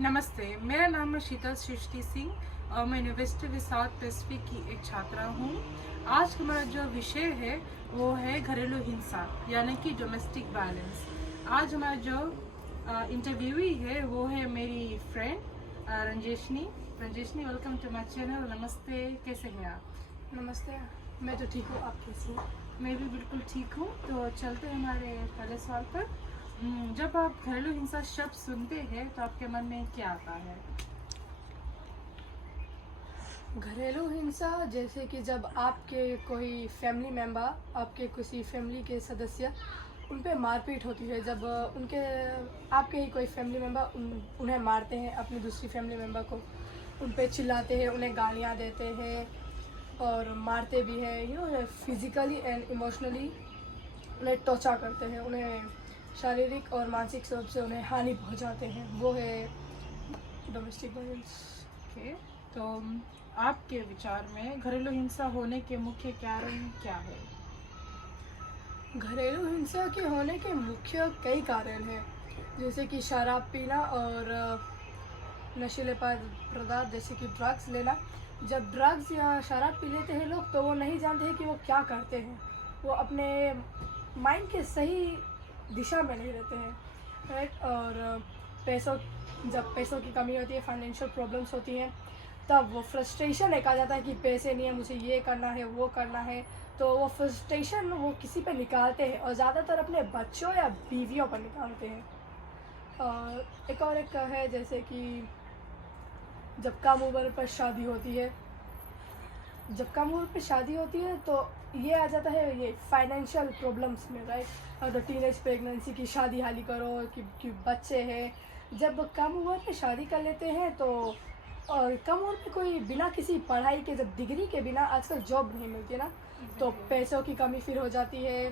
नमस्ते, मेरा नाम है शीतल सृष्टि सिंह और मैं यूनिवर्सिटी ऑफ साउथ पैसिफिक की एक छात्रा हूँ। आज का हमारा जो विषय है वो है घरेलू हिंसा यानी कि डोमेस्टिक वायलेंस। आज हमारा जो इंटरव्यूई है वो है मेरी friend Ranjeshni. Ranjeshni, welcome to my channel. नमस्ते, कैसे हैं आप? नमस्ते। मैं तो ठीक हूँ, आप कैसी हैं? मैं भी बिल्कुल ठीक हूँ। तो चलते हैं हमारे पहले सवाल पर। जब आप घरेलू हिंसा शब्द सुनते हैं तो आपके मन में क्या आता है? घरेलू हिंसा जैसे कि जब आपके कोई फैमिली मेम्बर, आपके किसी फैमिली के सदस्य, उन पे मारपीट होती है। जब उनके आपके ही कोई फैमिली मेम्बर उन्हें मारते हैं, अपनी दूसरी फैमिली मेम्बर को, उन पे चिल्लाते हैं, उन्हें गालियाँ देते हैं और मारते भी हैं, फिज़िकली एंड इमोशनली उन्हें टॉर्चर करते हैं, उन्हें शारीरिक और मानसिक रूप से उन्हें हानि पहुंचाते हैं, वो है डोमेस्टिक वायलेंस। ओके, तो आपके विचार में घरेलू हिंसा होने के मुख्य कारण क्या है? घरेलू हिंसा के होने के मुख्य कई कारण हैं, जैसे कि शराब पीना और नशीले पदार्थ जैसे कि ड्रग्स लेना। जब ड्रग्स या शराब पी लेते हैं लोग तो वो नहीं जानते हैं कि वो क्या करते हैं, वो अपने माइंड के सही दिशा में नहीं रहते हैं, राइट। और पैसों जब पैसों की कमी होती है, फाइनेंशियल प्रॉब्लम्स होती हैं, तब वो फ्रस्ट्रेशन एक आ जाता है कि पैसे नहीं है, मुझे ये करना है, वो करना है, तो वो फ्रस्ट्रेशन वो किसी पे निकालते हैं और ज़्यादातर अपने बच्चों या बीवियों पर निकालते हैं। और एक है जैसे कि जब कम उम्र पर शादी होती है, तो ये आ जाता है ये फाइनेंशियल प्रॉब्लम्स में, राइट। और द टीनेज प्रेगनेंसी की शादी हाली करो कि बच्चे हैं, जब कम उम्र में शादी कर लेते हैं तो, और कम उम्र में कोई बिना किसी पढ़ाई के, जब डिग्री के बिना आजकल जॉब नहीं मिलती है ना, तो पैसों की कमी फिर हो जाती है,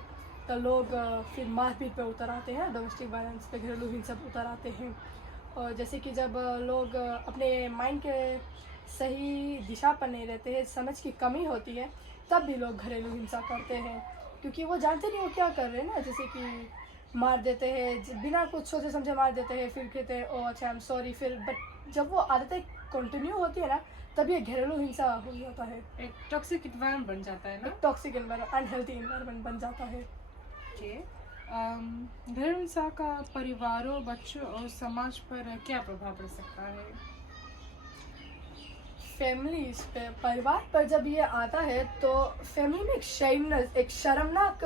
तो लोग फिर मारपीट पे उतर आते हैं, डोमेस्टिक वायलेंस पे, घरेलू हिंसा पे उतर आते हैं। और जैसे कि जब लोग अपने माइंड के सही दिशा पर नहीं रहते हैं, समझ की कमी होती है, तब भी लोग घरेलू हिंसा करते हैं, क्योंकि वो जानते नहीं वो क्या कर रहे हैं ना। जैसे कि मार देते हैं, बिना कुछ सोचे समझे मार देते हैं, फिर कहते हैं ओ अच्छा आई एम सॉरी, फिर बट जब वो आदतें कंटिन्यू होती है ना, तब ये घरेलू हिंसा हो जाता है, एक टॉक्सिक इन्वायरमेंट बन जाता है ना? एक टॉक्सिक एनवायरनमेंट, अनहेल्थी एनवायरनमेंट बन जाता है। ओके, घरेलू हिंसा का परिवारों, बच्चों और समाज पर क्या प्रभाव पड़ सकता है? फैमिलीज पे, परिवार पर जब ये आता है तो फैमिली में एक शर्मनाक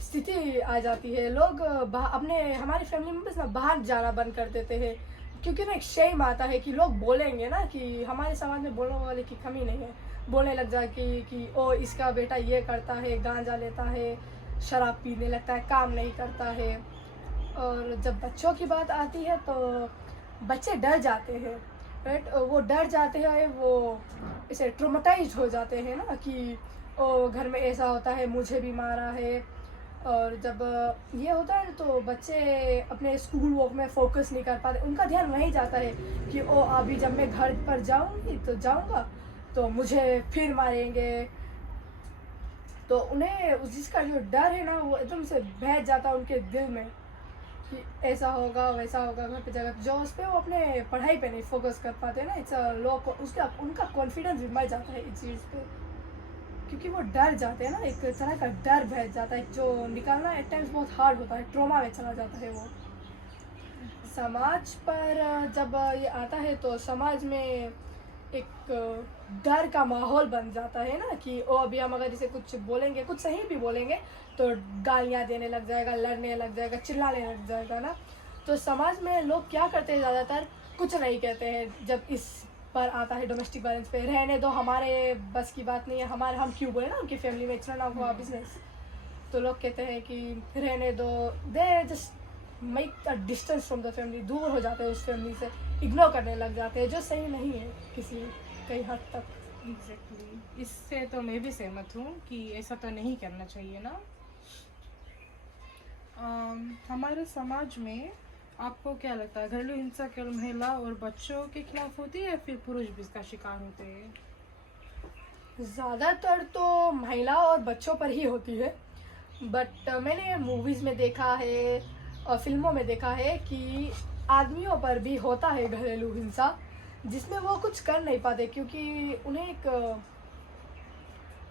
स्थिति आ जाती है। लोग अपने हमारे फैमिली मेम्बर्स ना बाहर जाना बंद कर देते हैं, क्योंकि ना एक शेम आता है कि लोग बोलेंगे ना, कि हमारे समाज में बोलने वाले की कमी नहीं है, बोलने लग जाए कि ओ इसका बेटा ये करता है, गांजा लेता है, शराब पीने लगता है, काम नहीं करता है। और जब बच्चों की बात आती है तो बच्चे डर जाते हैं, राइट। वो डर जाते हैं, वो इसे ट्रोमेटाइज्ड हो जाते हैं ना, कि ओ घर में ऐसा होता है, मुझे भी मारा है। और जब ये होता है तो बच्चे अपने स्कूल वर्क में फोकस नहीं कर पाते, उनका ध्यान वहीं जाता है कि ओ अभी जब मैं घर पर जाऊंगा तो मुझे फिर मारेंगे। तो उन्हें उस जिसका जो डर है ना, वो एकदम से बैठ जाता है उनके दिल में कि ऐसा होगा वैसा होगा, घर पे जगह जो उस पर वो अपने पढ़ाई पे नहीं फोकस कर पाते ना, इट्स लो, उसका उनका कॉन्फिडेंस भी मर जाता है इस चीज़ पे, क्योंकि वो डर जाते हैं ना, एक तरह का डर बैठ जाता है जो निकालना एट टाइम्स बहुत हार्ड होता है, ट्रॉमा में चला जाता है वो। समाज पर जब ये आता है तो समाज में एक डर का माहौल बन जाता है ना, कि ओ अभी हम अगर इसे कुछ बोलेंगे, कुछ सही भी बोलेंगे तो गालियाँ देने लग जाएगा, लड़ने लग जाएगा, चिल्लाने लग जाएगा ना। तो समाज में लोग क्या करते हैं, ज़्यादातर कुछ नहीं कहते हैं जब इस पर आता है डोमेस्टिक वायलेंस पे, रहने दो, हमारे बस की बात नहीं है, हमारे हम क्यों बोले ना उनकी फैमिली में, इट्स नॉट आवर बिजनेस। तो लोग कहते हैं कि रहने दो, they just make a distance from the family, दूर हो जाते हैं उस फैमिली से, इग्नोर करने लग जाते हैं, जो सही नहीं है किसी कई हद तक। एग्जैक्टली, इससे तो मैं भी सहमत हूँ कि ऐसा तो नहीं करना चाहिए ना। हमारे समाज में आपको क्या लगता है, घरेलू हिंसा केवल महिला और बच्चों के खिलाफ होती है या फिर पुरुष भी इसका शिकार होते हैं? ज़्यादातर तो महिला और बच्चों पर ही होती है, बट मैंने मूवीज़ में देखा है और फिल्मों में देखा है कि आदमियों पर भी होता है घरेलू हिंसा, जिसमें वो कुछ कर नहीं पाते क्योंकि उन्हें एक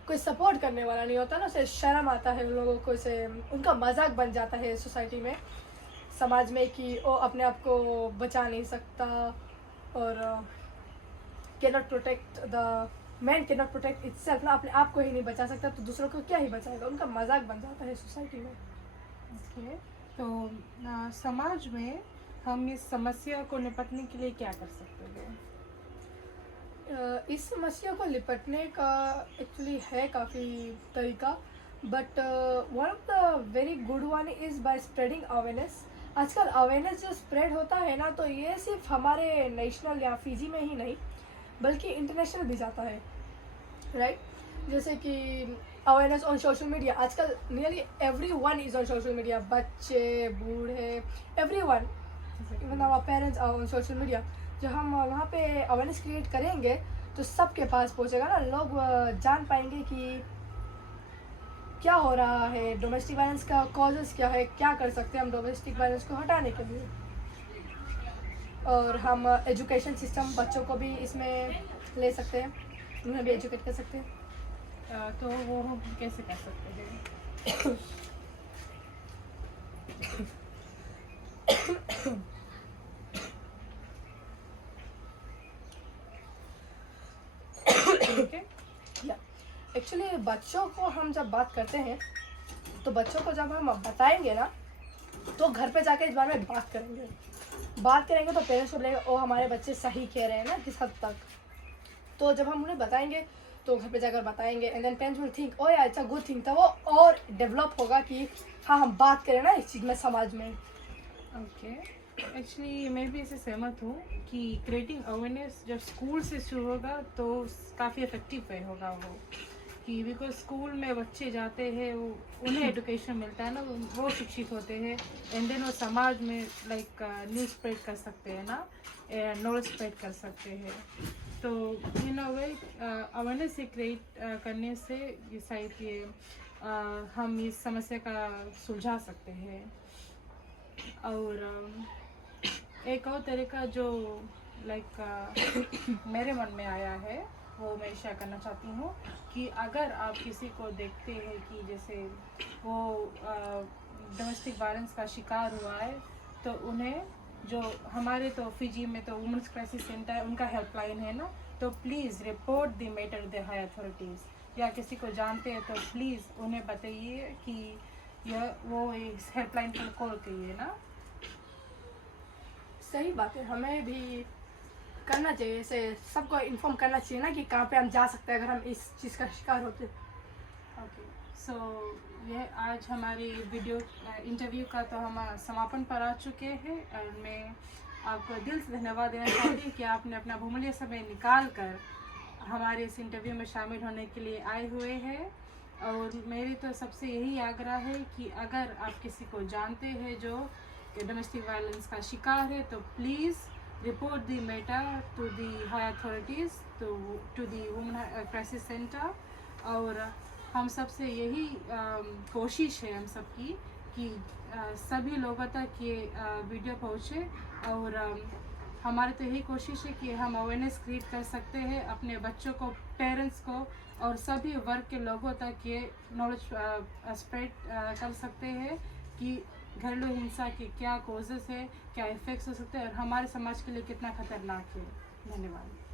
कोई सपोर्ट करने वाला नहीं होता ना, उसे शर्म आता है उन लोगों को, उसे उनका मजाक बन जाता है सोसाइटी में, समाज में, कि वो अपने आप को बचा नहीं सकता और cannot protect the man cannot protect itself ना, अपने आप को ही नहीं बचा सकता तो दूसरों को क्या ही बचाएगा, उनका मजाक बन जाता है सोसाइटी में। ओके, तो समाज में हम इस समस्या को निपटने के लिए क्या कर सकते हैं? इस समस्या को निपटने का एक्चुअली है काफ़ी तरीका, but one of the very good one is by spreading awareness. आजकल अवेयरनेस जो स्प्रेड होता है ना, तो ये सिर्फ हमारे नेशनल या फिजी में ही नहीं बल्कि इंटरनेशनल भी जाता है, राइट? जैसे कि अवेयरनेस ऑन सोशल मीडिया, आजकल nearly every one is on social media, बच्चे, बूढ़े, every one, even our parents are on social media. जो हम वहाँ पे अवेयरनेस क्रिएट करेंगे तो सबके पास पहुँचेगा ना, लोग जान पाएंगे कि क्या हो रहा है, डोमेस्टिक वायलेंस का कॉजेस क्या है, क्या कर सकते हैं हम डोमेस्टिक वायलेंस को हटाने के लिए। और हम एजुकेशन सिस्टम बच्चों को भी इसमें ले सकते हैं, उन्हें भी एजुकेट कर सकते हैं। तो वो हम कैसे कर सकते हैं? ठीक है। एक्चुअली बच्चों को हम जब बात करते हैं तो बच्चों को जब हम बताएंगे ना, तो घर पे जाके इस बारे में बात करेंगे तो पेरेंट्स को बोलेंगे ओ हमारे बच्चे सही कह रहे हैं ना किस हद तक। तो जब हम उन्हें बताएंगे तो घर पे जाकर बताएंगे and then parents will think oh यार इट्स अ गुड थिंग, तो वो और डेवलप होगा कि हाँ हम बात करें ना इस चीज़ में समाज में। ओके, एक्चुअली मैं भी इससे सहमत हूँ कि क्रिएटिंग अवेयरनेस जब स्कूल से शुरू होगा तो काफ़ी इफेक्टिव वे होगा वो, कि बिकॉज स्कूल में बच्चे जाते हैं, वो उन्हें एजुकेशन मिलता है ना, वो शिक्षित होते हैं एंड देन वो समाज में लाइक न्यूज़ स्प्रेड कर सकते हैं ना, नॉलेज स्प्रेड कर सकते हैं। तो इन अ वे अवेयरनेस से क्रिएट करने से ये शायद ये हम इस समस्या का सुलझा सकते हैं। और एक और तरीका जो लाइक मेरे मन में आया है वो मैं शेयर करना चाहती हूँ कि अगर आप किसी को देखते हैं कि जैसे वो डोमेस्टिक वायलेंस का शिकार हुआ है, तो उन्हें जो हमारे तो फिजी में तो वुमेन्स क्राइसिस सेंटर है, उनका हेल्पलाइन है ना, तो please report the matter the high authorities, या किसी को जानते हैं तो प्लीज़ उन्हें बताइए कि यह वो इस हेल्पलाइन पर कॉल करिए ना। सही बात है, हमें भी करना चाहिए, इसे सबको इन्फॉर्म करना चाहिए ना कि कहाँ पे हम जा सकते हैं अगर हम इस चीज़ का शिकार होते। ओके, सो ये आज हमारी वीडियो इंटरव्यू का तो हम समापन पर आ चुके हैं और मैं आपको दिल से धन्यवाद देना चाहती हूँ कि आपने अपना बहुमूल्य समय निकाल कर हमारे इस इंटरव्यू में शामिल होने के लिए आए हुए हैं। और मेरी तो सबसे यही आग्रह है कि अगर आप किसी को जानते हैं जो डोमेस्टिक वायलेंस का शिकार है, तो please report the matter to the high authorities, to the women crisis center। और हम सबसे यही कोशिश है हम सबकी कि सभी लोगों तक ये वीडियो पहुँचे, और हमारी तो यही कोशिश है कि हम अवेयरनेस क्रिएट कर सकते हैं अपने बच्चों को, पेरेंट्स को और सभी वर्ग के लोगों तक ये नॉलेज स्प्रेड कर सकते हैं कि घरेलू हिंसा के क्या कॉजेस है, क्या इफेक्ट्स हो सकते हैं और हमारे समाज के लिए कितना खतरनाक है। धन्यवाद।